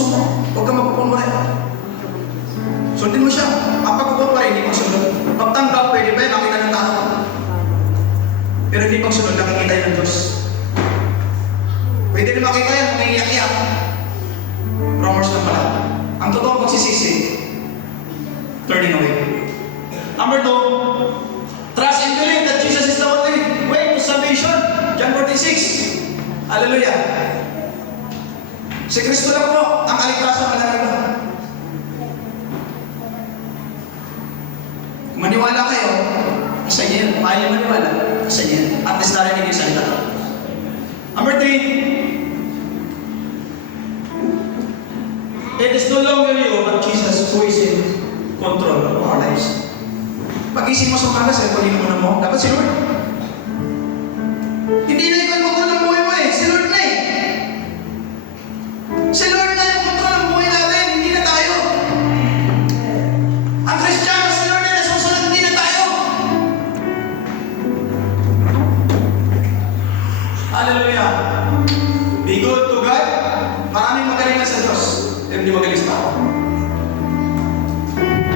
puso mo. Huwag ka magpupunwari. Sundin mo siya. Ang pagpupunwari, hindi magsunod. Pagtanggap, pwede ba? Nakita ng tao. Pero hindi pagsunod, nakikita yun ng Diyos. Pwede rin makita yan, may iyak-iyak. Rumors na pala. Ang totoong pagsisisi, turning away. Number 2, trust and believe that Jesus is the only way to salvation. John 46. Hallelujah. Si Kristo lang po ang kaligtasan ng iba. Kung maniwala kayo, sa inyo. Kung ayaw maniwala, sa inyo. At least narinig yung salita. Number 3, it is no longer you, but Jesus who is in control of our lives. Pag-isip mo sa umaga, cellphone mo na mo, dapat si Lord. Hindi na ikaw yung kontrol ng buhay mo eh. Si Lord na eh. Si Lord na yung kontrol ng buhay natin, hindi na tayo. Ang Kristiyano, si Lord na nasusunod, hindi na tayo. Hallelujah. Be good to God. Maraming magaling sa Diyos. Pero hindi magaling sa tao.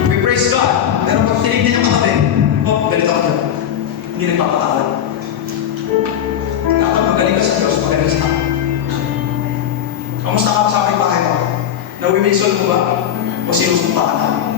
We praise God. Pero pag tinignan yung katabi, ganito ka dyan. Hindi nagpapatawad. Dapat magaling ka sa Diyos, magaling sa tao. Kamusta ka sa aking bahay mo? Nawiwisol mo ba? O sinusumpa ka na?